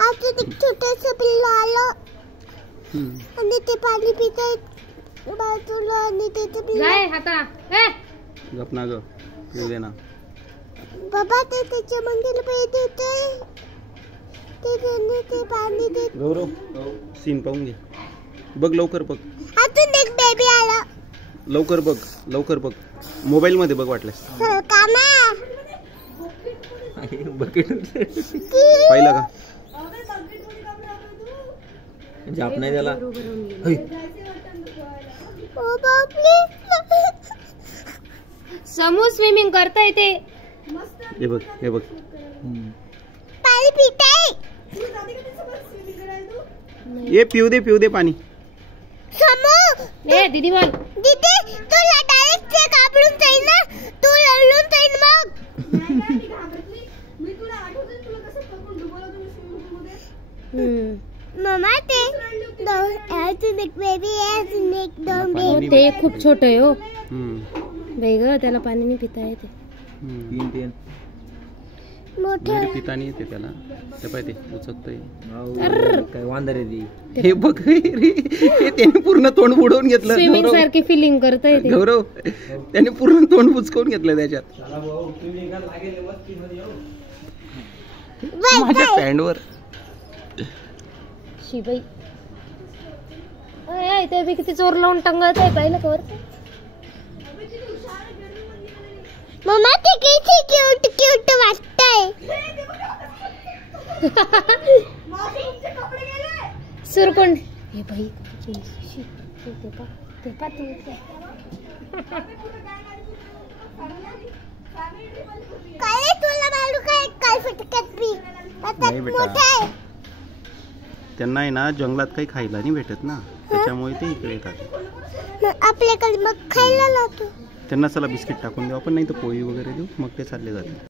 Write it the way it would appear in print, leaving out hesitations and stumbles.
आता ते छोटंसं पिल्लू आलं आणि ते पाणी पितंय बाजूला आणि त्याचं पिल्लू गप ना ग पिऊ दे ना बाबा ते त्याच्या मंगीला पाणी देतोय ते पाणी देत गौरव सीन पाहून घे बघ लवकर बघ अजून एक बेबी आला लवकर बघ मोबाईल मध्ये बघ वाटल्यास कामा पाहिलं का जाप नाही त्याला समूह स्विमिंग करता येते हे बघ पाणी पिताय ये पिऊ दे पाणी समूह ए दीदी बोल दीदी तुला डायरेक्ट ते कापडून जाईल ना तू लढून जाईल मग मी तुला आठवते तुला कसं पकडून डुबवलं तुम्ही स्विमिंग मध्ये मम्मा ते अजून एक बेबी आहे अजून एक दोन बेबी ते खूप छोट आहे हो बाई ग त्याला पाणी नाही पिता येते मोठे पिता नाही येते त्याला ते पाहिजे उचकतोय काय वांदर आहे हे बघ त्याने पूर्ण तोंड बुडवून घेतलं स्विमिंग सारखी फिलिंग करता येते गौरव त्याने पूर्ण तोंड बुचकवून घेतलं त्याच्यात माझ्या पॅन्टवर शिबाई ते बी किती चोर लावून टंगत आहे पाहिलं का वर मम्मा ते किती क्यूट वाटतंय सुरकुंड हे बाई काय तुला मालू काय फटकत बी आता मोठा आहे त्यांना आहे ना जंगलात काही खायला नाही भेटत ना त्याच्यामुळे ते इकडे येतात आपल्याकडे मग खायला लावतो त्यांना चला बिस्किट टाकून देऊ आपण नाही तर पोळी वगैरे देऊ मग ते चालले जाते